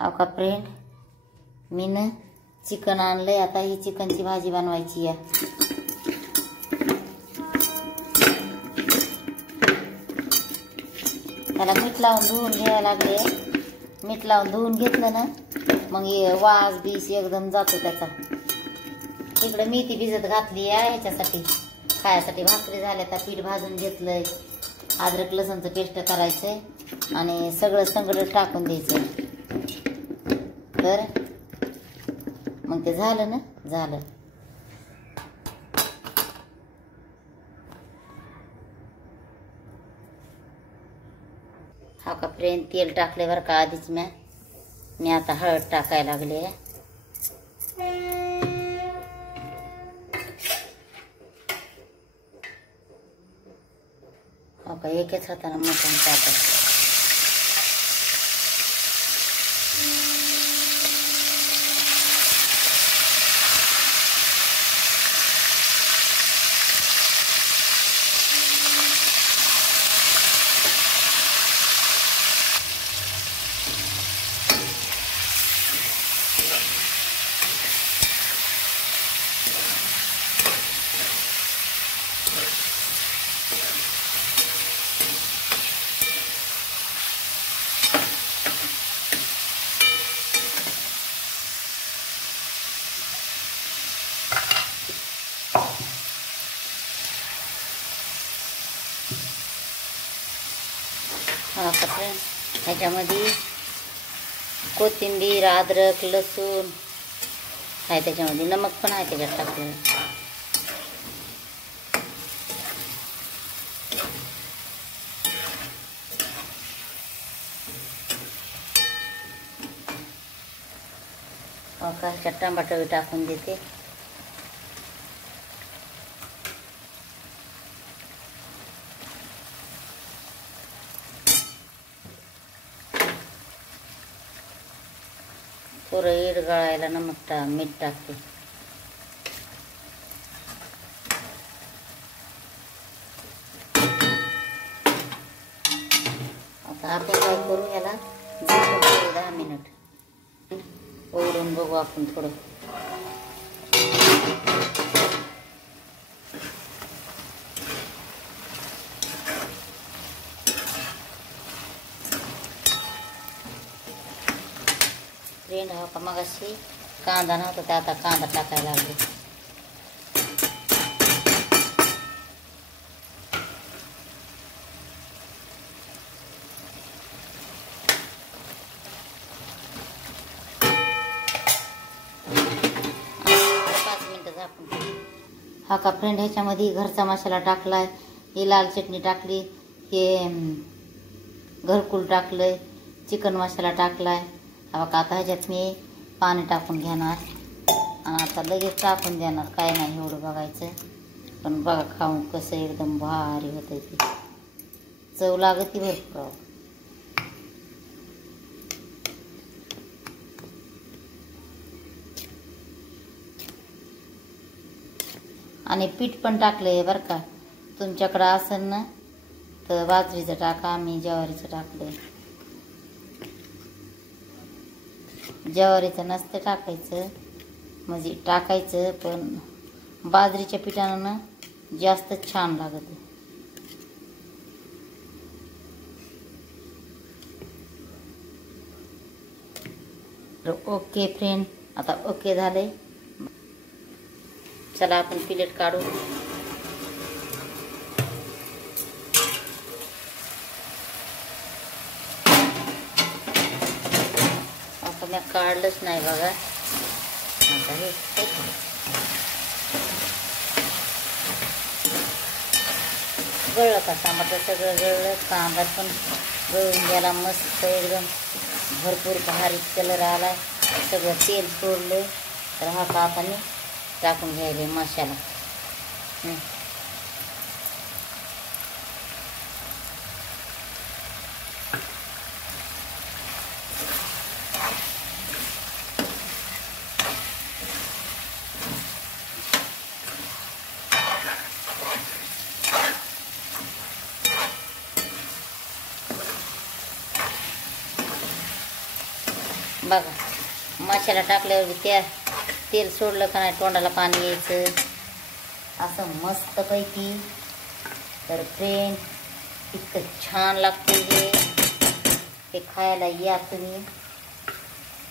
हा का फ्रेंड, मी ना चिकन आणलंय. आता ही चिकनची भाजी बनवायची आहे. त्याला मीठ लावून धुवून घ्यायला लागले. मीठ लावून धुवून घेतलं ना मग वास बीस एकदम जातो त्याचा. इकडे मेथी भिजत घातली आहे ह्याच्यासाठी, खायासाठी. भाकरी झाल्या तर पीठ भाजून घेतलंय. अद्रक लसूणचं पेस्ट करायचंय आणि सगळं संगडं टाकून द्यायचं. तर मग ते झालं ना, झालं. हा का फ्रेंड, तेल टाकले बरं का आधीच मी आता हळद टाकायला लागले. हा का एकच हाताने मटण टाकायचं. हा का फ्रेंड, ह्याच्यामध्ये कोथिंबीर, अद्रक, लसूण आहे. त्याच्यामध्ये नमक पण आहे त्याच्यात टाकलं. का ह्याच्यात टमाटर टाकून देते. थोडं एड गळायला मीठ टाकते. आता आपण काय करू, याला झाकून ठेवू 10 मिनिट. ओढून बघू आपण थोडं. फ्रेंड, हा का मगाशी कांदा नव्हता तर आता कांदा टाकायला लागले. हा का फ्रेंड, ह्याच्यामध्ये घरचा मसाला टाकलाय. ही लाल चटणी टाकली, हे घरकुल टाकलंय, चिकन मसाला टाकलाय. हा का आता ह्याच्यात मी पाणी टाकून घेणार आणि आता लगेच टाकून देणार. काय नाही एवढं बघायचं, पण बघा खाऊन कसं एकदम भारी होतंय. ते चव लागती भरपूर. आणि पीठ पण टाकलंय बरं का. तुमच्याकडं असेल ना तर बाजरीचं टाका, मी ज्वारीचं टाकलंय. ज्वारीचं नसतं टाकायचं, म्हणजे टाकायचं पण बाजरीच्या पिठानं ना जास्त छान लागत. ओके फ्रेंड, आता ओके झालंय. चला आपण प्लेट काढू. आता मी काढलंच नाही बघा. आता हे गळलं का, टमाटर सगळं गळलं, कांदा पण गळून गेला मस्त एकदम. भरपूर भारी कलर आलाय, सगळं तेल सोडलं. तर हा का आता मी टाकून घ्यायले मसाला. बघा मसाला टाकल्यावर त्या तेल सोडलं का नाही तोंडाला पाणी यायचं असं मस्तपैकी. तर फ्रेंड इतकं छान लागते हे खायला या तुम्ही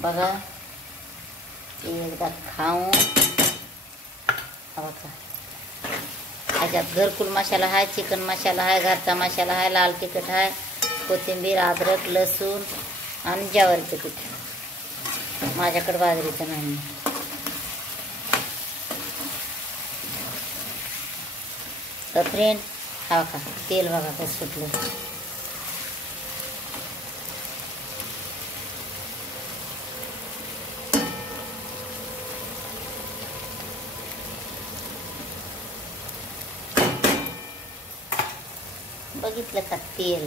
बघा एकदा खाऊन. बघा ह्याच्यात घरकुल मसाला आहे, चिकन मसाला आहे, घरचा मसाला आहे, लाल तिखट आहे, कोथिंबीर, अद्रक, लसूण आणि ज्वारीचं पीठ. माझ्याकडे बाजरीचं नाही. तर फ्रेंड हा का तेल बघा कसं सुटलं. बघितलं का तेल.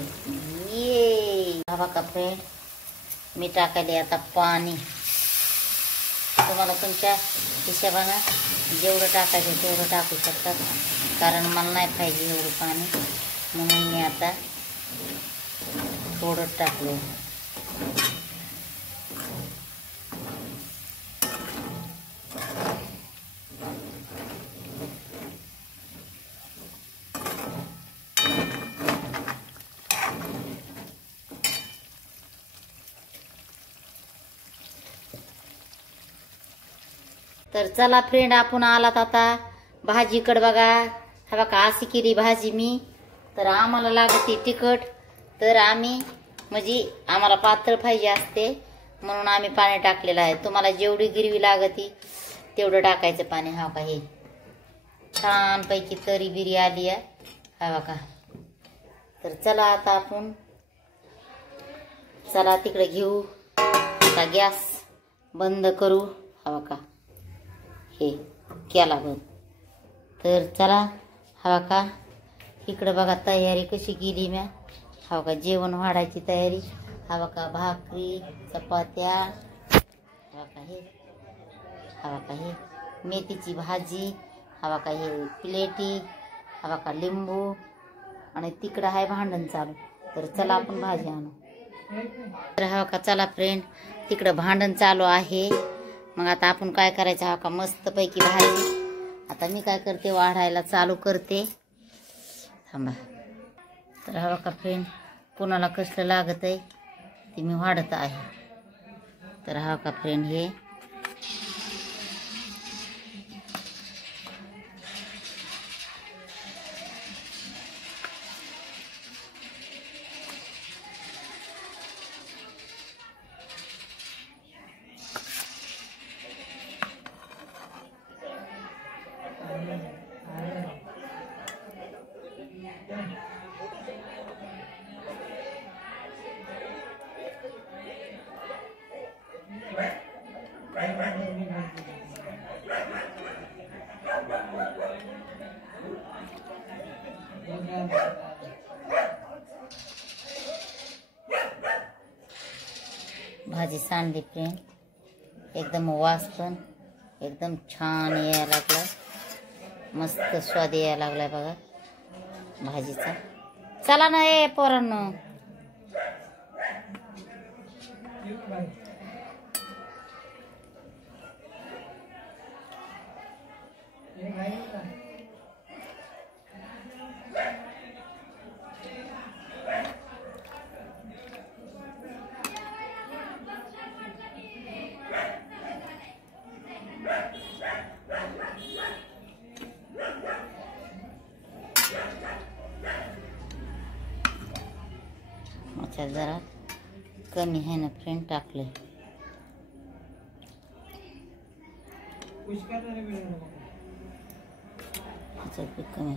ये हा बघा फ्रेंड मी टाकायले आता पाणी. तुम्हाला तुमच्या हिशोबानं जेवढं टाकायचं तेवढं टाकू शकतात, कारण मला नाही पाहिजे एवढं पाणी म्हणून मी आता थोडं टाकलं. तर चला फ्रेंड आपण आलात आता भाजीकडे. बघा हा बघा अशी केली भाजी मी. तर आम्हाला लागते तिखट, तर आम्ही म्हणजे आम्हाला पातळ पाहिजे असते म्हणून आम्ही पाणी टाकलेलं आहे. तुम्हाला जेवढी गिरवी लागती तेवढं टाकायचं पाणी. हा का हे छानपैकी तरी बिरी आली आहे हा बघा. तर चला आता आपण चला तिकडे घेऊ. आता गॅस बंद करू. हा बघा हे केला बंद. तर चला हा बघा इकडे बघा तयारी कशी केली म्या. हा बघा जेवण वाढायची तयारी. हा बघा भाकरी, चपात्या, हा बघा हे, हा बघा हे मेथीची भाजी, हा बघा हे प्लेटी, हा बघा लिंबू आणि तिकडं आहे भांडण चालू. तर चला आपण भाजी आणू. तर हा बघा चला फ्रेंड तिकडं भांडण चालू आहे. मग आता आपण काय करायचं. हा का मस्तपैकी भाजी आता मी काय करते वाढायला चालू करते. थांबा. तर हा बघा फ्रेंड कोणाला कसलं लागत आहे ते मी वाढत आहे. तर हा का फ्रेंड हे भाजी सांडली फ्रेंड. एकदम वास पण एकदम छान यायला लागला. मस्त स्वाद यायला लागलाय बघा भाजीचा. चला ना ए पोरांनो. अच्छा जरा कमी आहे ना फ्रेंड टाकले. कमी.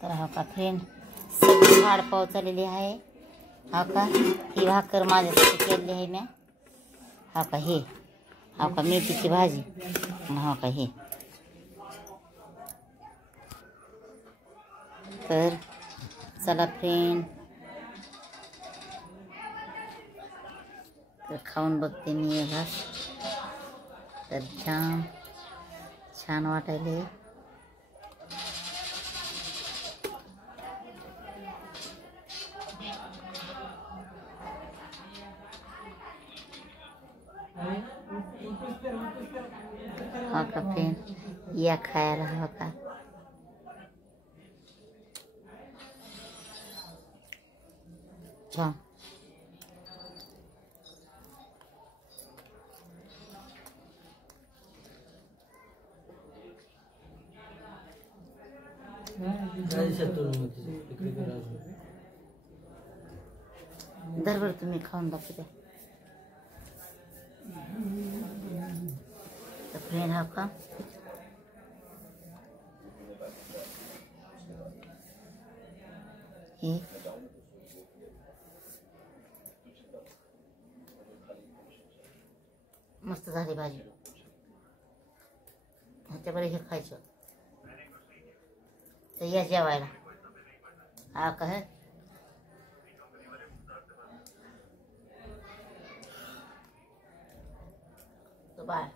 तर हा का फ्रेंड सगळी वाढ पावचालेली आहे. हा का ही भाकर माझ्यासाठी केलेली आहे मी. हा का हे हा का मेथीची भाजी. हा का हे. तर चला फ्रेंड तर खाऊन बघते मी हे घास. तर छान छान वाटायले. या खायला हवं का? छान. दरबर तुम्ही खाऊन दाखवू द्या. फ्रेंड हा का? हे मस्त झाली भाजी. ह्याच्याकडे हे खायचं तर या जेवायला. हा का है तो बाय.